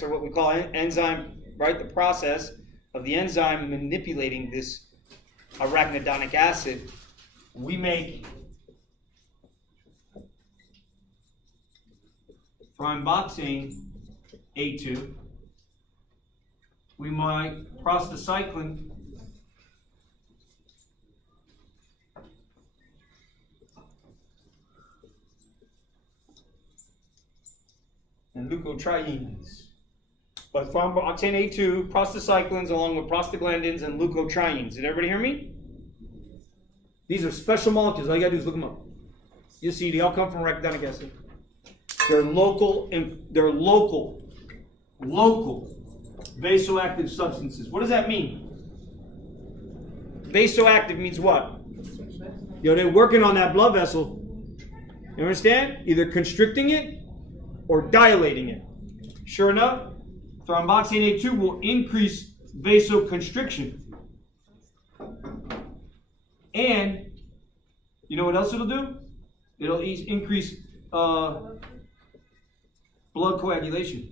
or what we call enzyme, right? The process of the enzyme manipulating this arachidonic acid, we make thromboxane A2. We make prostacyclin and leukotrienes. But thromboxane A2, prostacyclins, along with prostaglandins and leukotrienes. Did everybody hear me? These are special molecules. All you gotta do is look them up. You'll see they all come from arachidonic acid. They're local vasoactive substances. What does that mean? Vasoactive means what? They're working on that blood vessel. You understand? Either constricting it or dilating it. Sure enough, thromboxane A2 will increase vasoconstriction. And you know what else it'll do? It'll increase blood coagulation.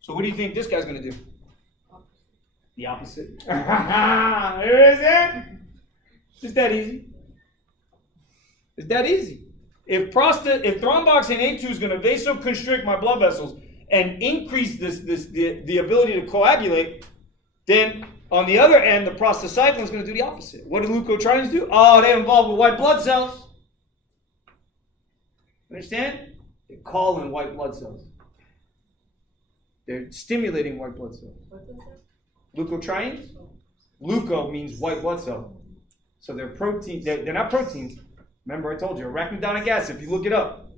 So what do you think this guy's going to do? The opposite. There is it. It's that easy. It's that easy. If thromboxane A2 is going to vasoconstrict my blood vessels and increase the ability to coagulate, then on the other end, the prostacyclin is going to do the opposite. What do leukotrienes do? Oh, they're involved with white blood cells. Understand? They're calling white blood cells. They're stimulating white blood cells. Leukotrienes? Leuko means white blood cell. So they're proteins. They're not proteins. Remember I told you, arachidonic acid, if you look it up,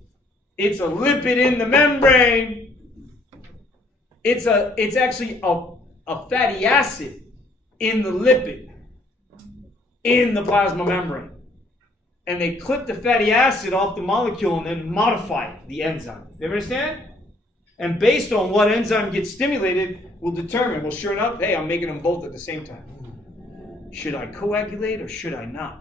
it's a lipid in the membrane. It's actually a fatty acid in the lipid, in the plasma membrane. And they clip the fatty acid off the molecule and then modify the enzyme. You understand? And based on what enzyme gets stimulated, will determine, well, sure enough, hey, I'm making them both at the same time. Should I coagulate or should I not?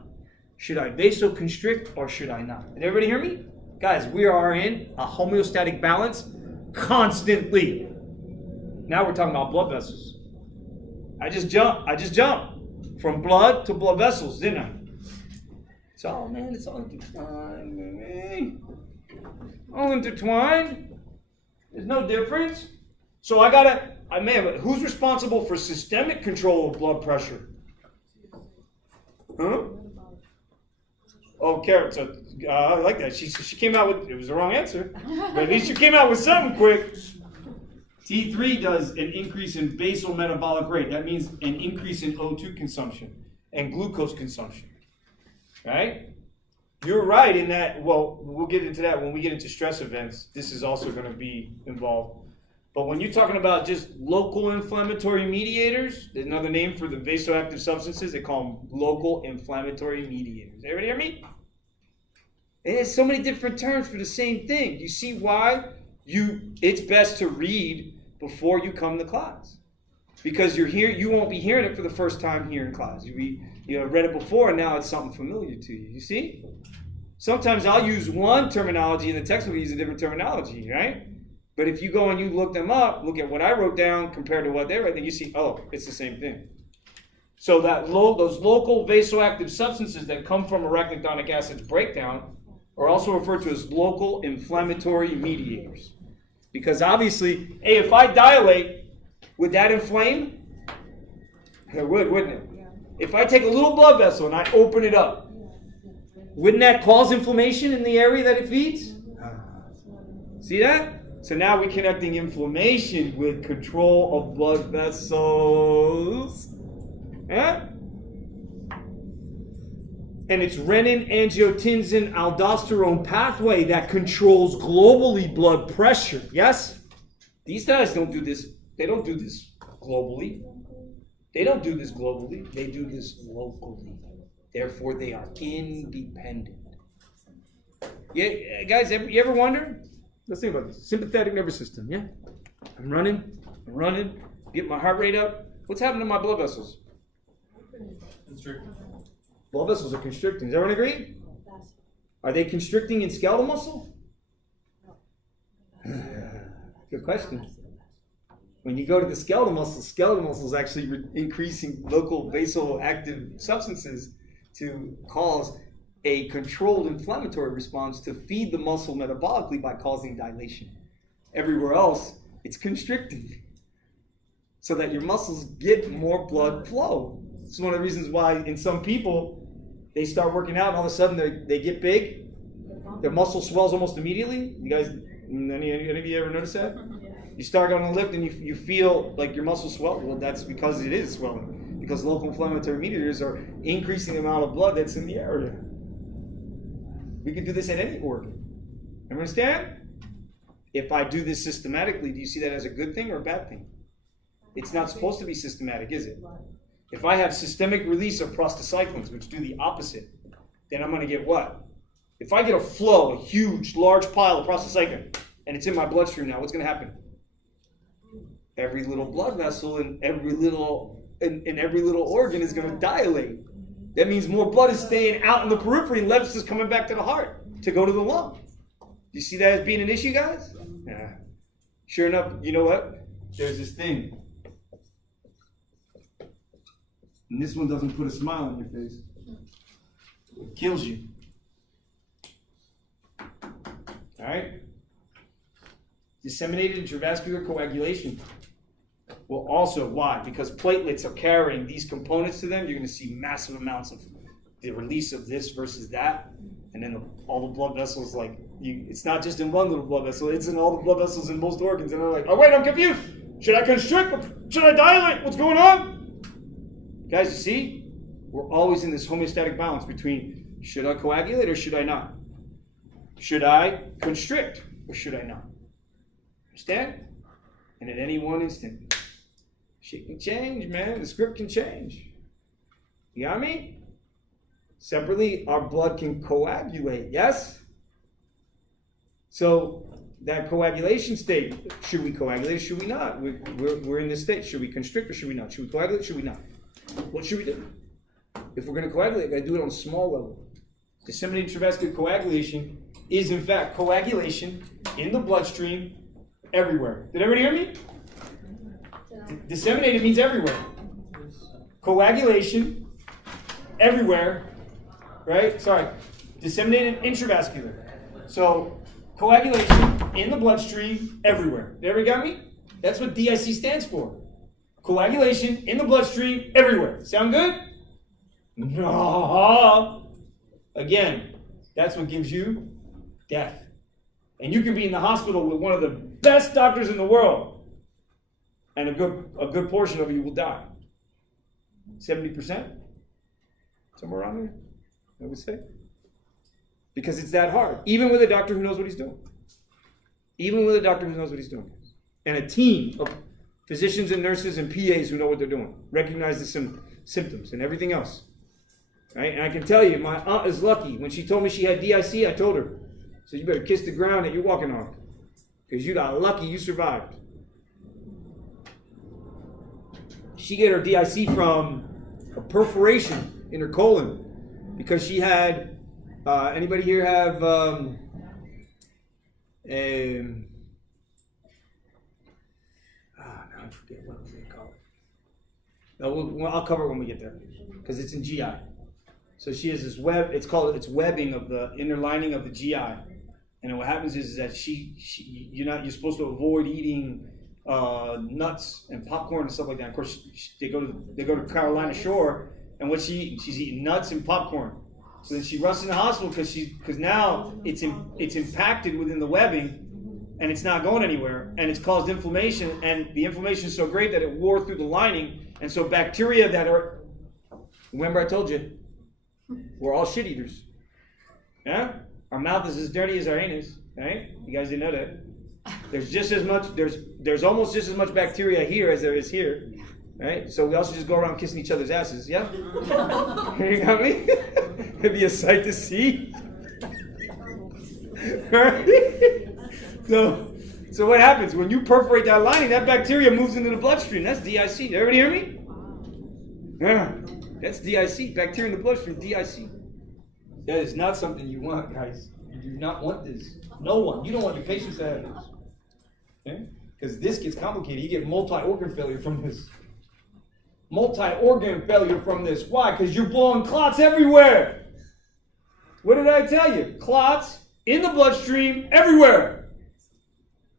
Should I vasoconstrict or should I not? Did everybody hear me? Guys, we are in a homeostatic balance constantly. Now we're talking about blood vessels. I just jumped from blood to blood vessels, didn't I? It's all intertwined, baby. All intertwined. There's no difference. So who's responsible for systemic control of blood pressure? Huh? Oh, Carrot. So I like that. She came out with, it was the wrong answer, but at least you came out with something quick. T3 does an increase in basal metabolic rate. That means an increase in O2 consumption and glucose consumption. Right? You're right in that, well, we'll get into that when we get into stress events. This is also going to be involved. But when you're talking about just local inflammatory mediators, there's another name for the vasoactive substances, they call them local inflammatory mediators. Everybody hear me? And there's so many different terms for the same thing. You see why it's best to read before you come to class. Because you won't be hearing it for the first time here in class. You have read it before and now it's something familiar to you. You see? Sometimes I'll use one terminology and the textbook will use a different terminology, right? But if you go and you look them up, look at what I wrote down compared to what they wrote, then you see, oh, it's the same thing. So those local vasoactive substances that come from arachidonic acid's breakdown are also referred to as local inflammatory mediators. Because obviously, hey, if I dilate, would that inflame? It would, wouldn't it? Yeah. If I take a little blood vessel and I open it up, wouldn't that cause inflammation in the area that it feeds? See that? So now we're connecting inflammation with control of blood vessels. Yeah? And it's renin, angiotensin, aldosterone pathway that controls globally blood pressure. Yes? These guys don't do this. They don't do this globally. They don't do this globally. They do this locally. Therefore, they are independent. Yeah, guys, you ever wonder? Let's think about this. Sympathetic nervous system, yeah? I'm running, get my heart rate up. What's happening to my blood vessels? Constricting. Blood vessels are constricting. Does everyone agree? Are they constricting in skeletal muscle? Good question. When you go to the skeletal muscles actually increasing local vasoactive substances to cause a controlled inflammatory response to feed the muscle metabolically by causing dilation. Everywhere else, it's constricting so that your muscles get more blood flow. This is one of the reasons why in some people, they start working out and all of a sudden they get big. Their muscle swells almost immediately. You guys, any of you ever notice that? You start going on a lift and you feel like your muscles swell. Well, that's because it is swelling. Because local inflammatory mediators are increasing the amount of blood that's in the area. We can do this at any organ. Understand? If I do this systematically, do you see that as a good thing or a bad thing? It's not supposed to be systematic, is it? If I have systemic release of prostacyclins, which do the opposite, then I'm going to get what? If I get a flow, a huge, large pile of prostacyclin, and it's in my bloodstream now, what's going to happen? Every little blood vessel and every little organ is going to dilate. That means more blood is staying out in the periphery and less is coming back to the heart to go to the lung. Do you see that as being an issue, guys? Yeah. Sure enough, you know what? There's this thing. And this one doesn't put a smile on your face. It kills you. All right? Disseminated intravascular coagulation will also, why? Because platelets are carrying these components to them. You're going to see massive amounts of the release of this versus that. And then all the blood vessels, it's not just in one little blood vessel, it's in all the blood vessels in most organs. And they're like, oh, wait, I'm confused. Should I constrict? Should I dilate? What's going on? Guys, you see? We're always in this homeostatic balance between should I coagulate or should I not? Should I constrict or should I not? Understand? And at any one instant, shit can change, man. The script can change. You got me? Separately, our blood can coagulate, yes? So that coagulation state, should we coagulate or should we not? We're in this state. Should we constrict or should we not? Should we coagulate or should we not? What should we do? If we're going to coagulate, we've got to do it on a small level. Disseminated intravascular coagulation is, in fact, coagulation in the bloodstream everywhere. Did everybody hear me? Disseminated means everywhere. Coagulation everywhere, right? Sorry. Disseminated intravascular. So coagulation in the bloodstream everywhere. Did everybody got me? That's what DIC stands for. Coagulation in the bloodstream everywhere. Sound good? No. Again, that's what gives you death. And you can be in the hospital with one of the best doctors in the world, and a good portion of you will die. 70%? Somewhere around there, I would say. Because it's that hard. Even with a doctor who knows what he's doing. Even with a doctor who knows what he's doing. And a team of physicians and nurses and PAs who know what they're doing. Recognize the symptoms and everything else. Right? And I can tell you, my aunt is lucky. When she told me she had DIC, I told her, so you better kiss the ground that you're walking on. Because you got lucky you survived. She got her DIC from a perforation in her colon. Because she had, anybody here have now I forget what they call it. I'll cover it when we get there. Because it's in GI. So she has this it's webbing of the inner lining of the GI. And then what happens is that you're supposed to avoid eating nuts and popcorn and stuff like that. Of course, they go to Carolina Shore, and what's she eating? She's eating nuts and popcorn. So then she rushes in the hospital because now it's impacted within the webbing, and it's not going anywhere, and it's caused inflammation, and the inflammation is so great that it wore through the lining, and so bacteria that are, remember I told you, we're all shit eaters. Yeah? Our mouth is as dirty as our anus, right? You guys didn't know that. There's almost just as much bacteria here as there is here, right? So we also just go around kissing each other's asses, yeah? You got me? It'd be a sight to see. Right? So what happens? When you perforate that lining, that bacteria moves into the bloodstream. That's DIC. Did everybody hear me? Yeah. That's DIC. Bacteria in the bloodstream, DIC. That is not something you want, guys. You do not want this. No one. You don't want your patients to have this. Okay? because this gets complicated. You get multi-organ failure from this. Multi-organ failure from this. Why? Because you're blowing clots everywhere. What did I tell you? Clots in the bloodstream everywhere.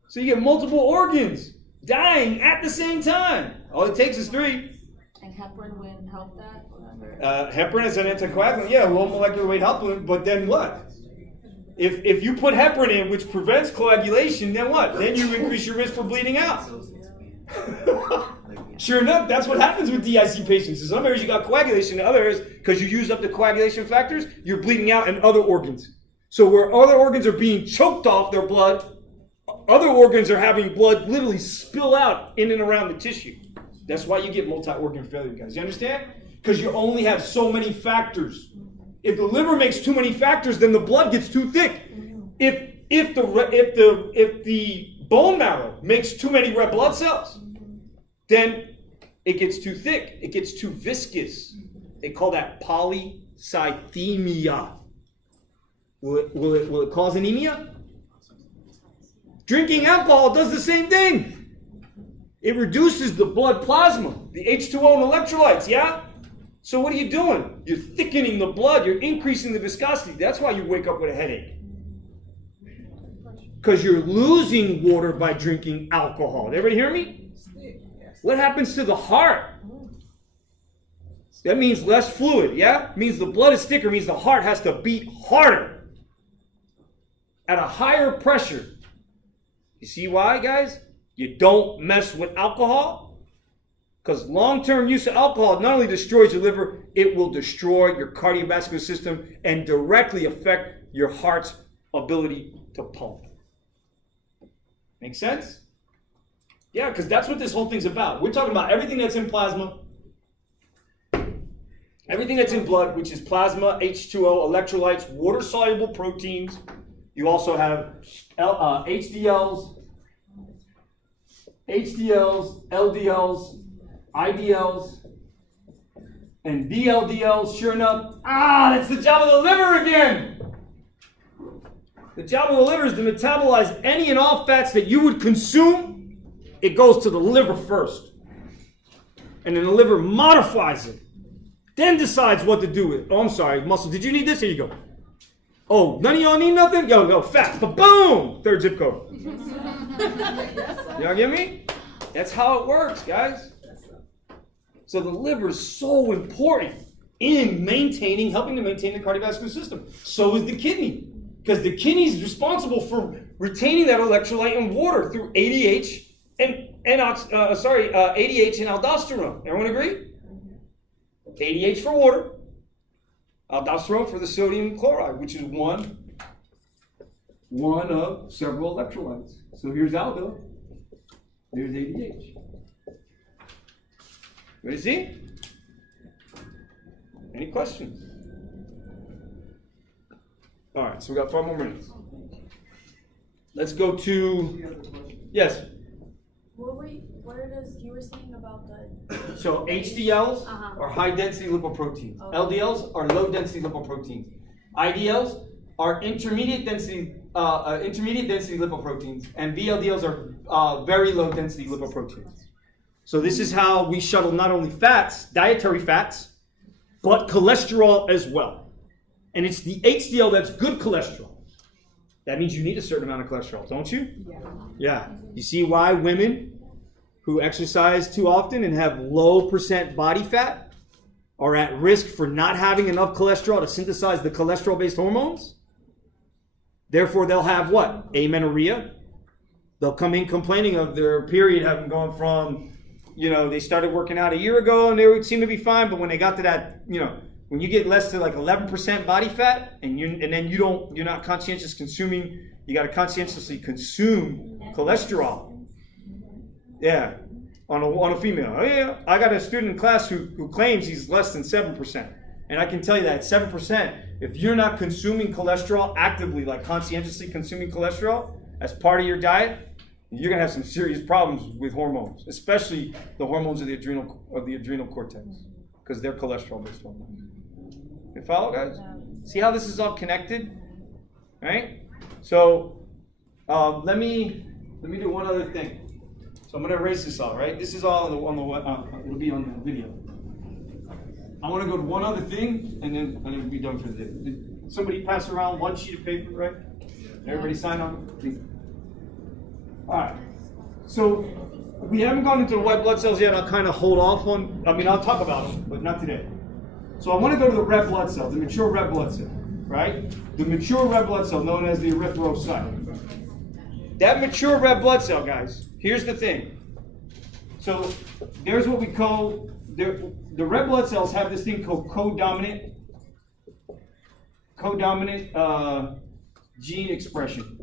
So you get multiple organs dying at the same time. All it takes is 3. And heparin would help that? Heparin is an anticoagulant. Yeah, low molecular weight heparin, but then what? If you put heparin in, which prevents coagulation, then what? Then you increase your risk for bleeding out. Sure enough, that's what happens with DIC patients. In some areas you got coagulation, in other areas, because you use up the coagulation factors, you're bleeding out in other organs. So where other organs are being choked off their blood, other organs are having blood literally spill out in and around the tissue. That's why you get multi-organ failure, guys. You understand? Because you only have so many factors. If the liver makes too many factors, then the blood gets too thick. If the bone marrow makes too many red blood cells, then it gets too thick. It gets too viscous. They call that polycythemia. Will it cause anemia? Drinking alcohol does the same thing. It reduces the blood plasma, the H2O and electrolytes, yeah? So what are you doing? You're thickening the blood. You're increasing the viscosity. That's why you wake up with a headache. Because you're losing water by drinking alcohol. Did everybody hear me? What happens to the heart? That means less fluid, yeah? It means the blood is thicker. It means the heart has to beat harder at a higher pressure. You see why, guys? You don't mess with alcohol. Because long-term use of alcohol not only destroys your liver, it will destroy your cardiovascular system and directly affect your heart's ability to pump. Make sense? Yeah, because that's what this whole thing's about. We're talking about everything that's in plasma, everything that's in blood, which is plasma, H2O, electrolytes, water-soluble proteins. You also have HDLs, LDLs, IDLs, and VLDLs. Sure enough, that's the job of the liver again. The job of the liver is to metabolize any and all fats that you would consume. It goes to the liver first. And then the liver modifies it. Then decides what to do with it. Oh, I'm sorry, muscle. Did you need this? Here you go. Oh, none of y'all need nothing? Go, fat. Ba-boom! 3rd zip code. Y'all get me? That's how it works, guys. So the liver is so important in helping to maintain the cardiovascular system. So is the kidney. Because the kidney is responsible for retaining that electrolyte and water through ADH and aldosterone. Everyone agree? ADH for water, aldosterone for the sodium chloride, which is one of several electrolytes. So here's aldo, here's ADH. Ready to see? Any questions? All right, so we got 5 more minutes. Let's go to, yes? You were saying about the... So HDLs are high-density lipoproteins. Okay. LDLs are low-density lipoproteins. IDLs are intermediate-density lipoproteins. And VLDLs are very low-density lipoproteins. So this is how we shuttle not only fats, dietary fats, but cholesterol as well. And it's the HDL that's good cholesterol. That means you need a certain amount of cholesterol, don't you? Yeah. You see why women who exercise too often and have low percent body fat are at risk for not having enough cholesterol to synthesize the cholesterol-based hormones? Therefore, they'll have what? Amenorrhea. They'll come in complaining of their period having gone from, they started working out a year ago and they would seem to be fine, but when they got to that, when you get less than like 11% body fat and then you're not conscientious consuming, you got to conscientiously consume cholesterol. Yeah, on a female. Oh yeah, I got a student in class who claims he's less than 7%. And I can tell you that at 7%, if you're not consuming cholesterol actively, like conscientiously consuming cholesterol as part of your diet, you're gonna have some serious problems with hormones, especially the hormones of the adrenal cortex, because they're cholesterol-based hormones. You follow, guys? See how this is all connected, right? So let me do one other thing. So I'm gonna erase this all, right? This is all it'll be on the video. I want to go to one other thing, and then we'll be done for the day. Did somebody pass around one sheet of paper, right? Everybody sign on it, please. All right. So we haven't gone into the white blood cells yet. I'll kind of hold off on. I'll talk about them, but not today. So I want to go to the red blood cell, the mature red blood cell, right? The mature red blood cell, known as the erythrocyte. That mature red blood cell, guys. Here's the thing. So there's what we call the red blood cells have this thing called codominant gene expression.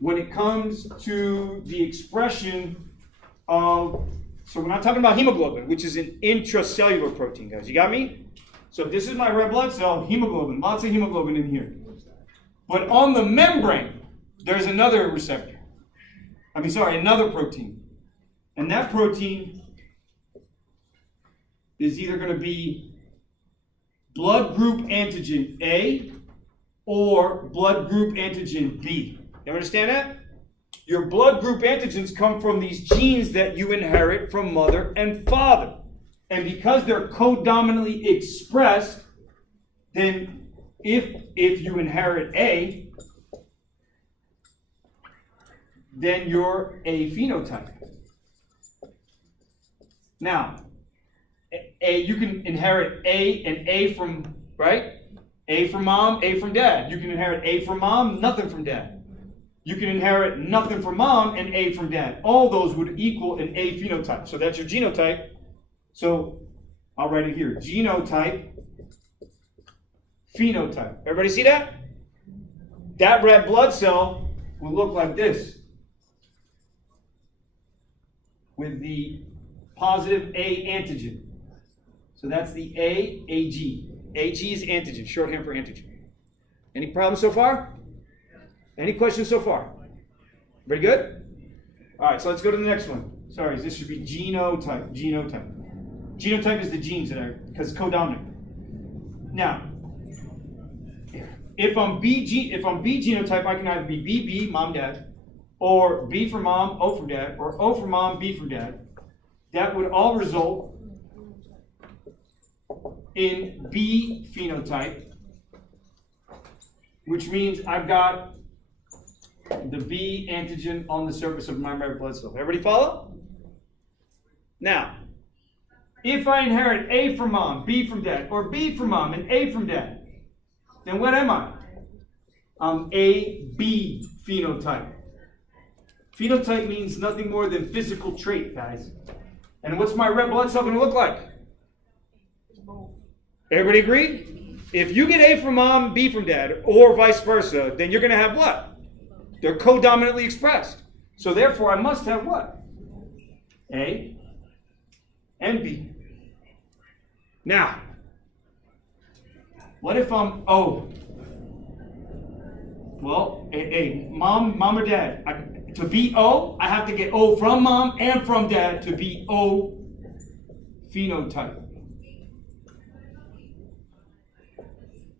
When it comes to the expression of, so we're not talking about hemoglobin, which is an intracellular protein, guys. You got me? So this is my red blood cell, hemoglobin, lots of hemoglobin in here. But on the membrane, there's another receptor. Another protein. And that protein is either going to be blood group antigen A or blood group antigen B. You understand that? Your blood group antigens come from these genes that you inherit from mother and father. And because they're codominantly expressed, then if you inherit A, then you're a phenotype. Now, you can inherit A from, right? A from mom, A from dad. You can inherit A from mom, nothing from dad. You can inherit nothing from mom and A from dad. All those would equal an A phenotype. So that's your genotype. So I'll write it here. Genotype, phenotype. Everybody see that? That red blood cell will look like this, with the positive A antigen. So that's the AG. AG is antigen, shorthand for antigen. Any problems so far? Any questions so far? Very good? All right, so let's go to the next one. Sorry, this should be genotype. Genotype is the genes that are, because it's codominant. Now, if I'm B genotype, I can either be BB, mom, dad, or B for mom, O for dad, or O for mom, B for dad. That would all result in B phenotype, which means I've got the B antigen on the surface of my red blood cell. Everybody follow? Now, if I inherit A from mom, B from dad, or B from mom and A from dad, then what am I? I'm AB phenotype. Phenotype means nothing more than physical trait, guys. And what's my red blood cell going to look like? Everybody agree? If you get A from mom, B from dad, or vice versa, then you're going to have what? They're codominantly expressed. So therefore, I must have what? A and B. Now, what if I'm O? Well, mom or dad. To be O, I have to get O from mom and from dad to be O phenotype.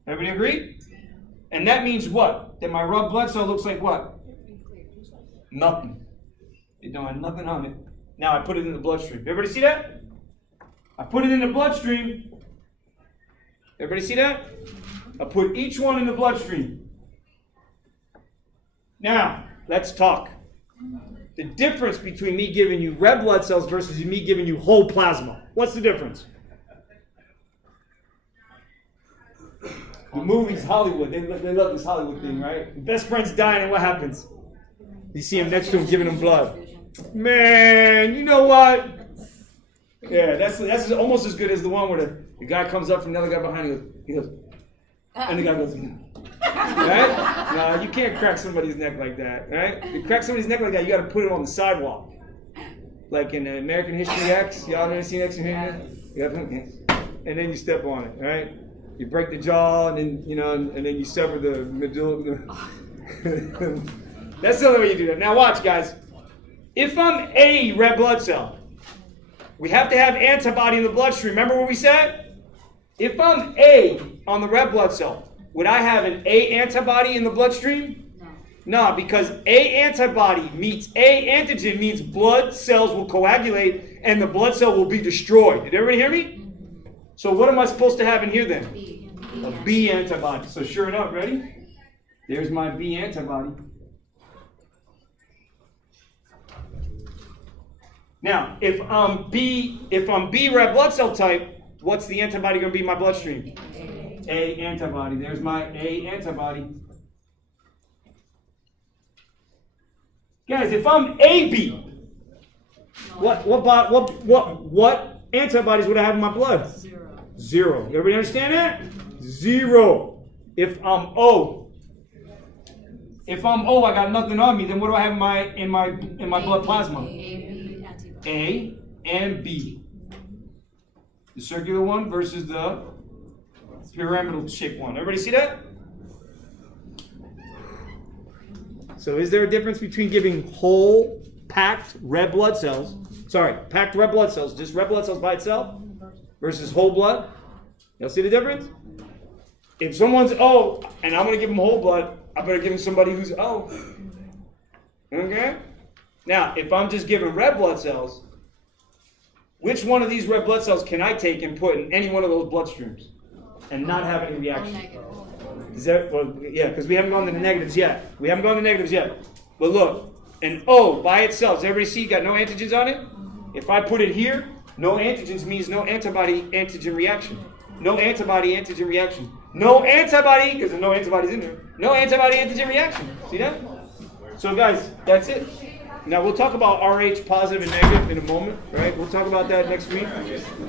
Everybody agree? And that means what? That my red blood cell looks like what? Nothing. It don't have nothing on it. Now I put it in the bloodstream. Everybody see that? I put it in the bloodstream. Everybody see that? I put each one in the bloodstream. Now, let's talk. The difference between me giving you red blood cells versus me giving you whole plasma. What's the difference? The movies, Hollywood, they love this Hollywood thing, right? Best friend's dying, and what happens? You see him next to him giving him blood. Man, you know what? Yeah, that's almost as good as the one where the guy comes up from the other guy behind. He goes, and the guy goes, right? No, you can't crack somebody's neck like that, right? You crack somebody's neck like that, you got to put it on the sidewalk, like in American History X. Y'all ever seen X? And then you step on it, right? You break the jaw, and then and then you sever the medulla. That's the only way you do that. Now watch, guys. If I'm a red blood cell, we have to have antibody in the bloodstream. Remember what we said? If I'm A on the red blood cell, would I have an A antibody in the bloodstream? No, because A antibody meets A antigen means blood cells will coagulate and the blood cell will be destroyed. Did everybody hear me? So what am I supposed to have in here then? A B antibody. So sure enough, ready? There's my B antibody. Now, if I'm B red blood cell type, what's the antibody going to be in my bloodstream? A antibody. There's my A antibody. Guys, if I'm AB, what antibodies would I have in my blood? Zero. Everybody understand that? Zero. If I'm O, I got nothing on me. Then what do I have in my blood plasma? A and B. The circular one versus the pyramidal shaped one. Everybody see that? So is there a difference between giving whole packed red blood cells, packed red blood cells, just red blood cells by itself, versus whole blood? Y'all see the difference? If someone's O and I'm going to give them whole blood, I better give them somebody who's O. Okay? Now, if I'm just giving red blood cells, which one of these red blood cells can I take and put in any one of those bloodstreams and not have any reaction? Is that, well, yeah, because we haven't gone to the negatives yet. But look, an O by itself, does everybody see got no antigens on it? If I put it here, no antigens means no antibody-antigen reaction. No antibody-antigen reaction. No antibody, because there's no antibodies in there. No antibody-antigen reaction. See that? So guys, that's it. Now we'll talk about RH positive and negative in a moment, right? We'll talk about that next week,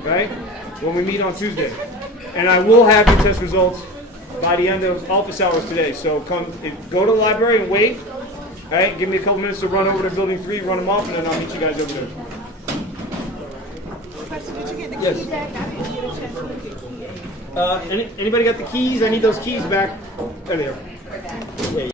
right? When we meet on Tuesday. And I will have the test results by the end of office hours today. So go to the library and wait. All right, give me a couple minutes to run over to building 3, run them off, and then I'll meet you guys over there. Professor, did you get the Yes. key back? I didn't get a chance to look at key. Anybody got the keys? I need those keys back. There they are. Yeah,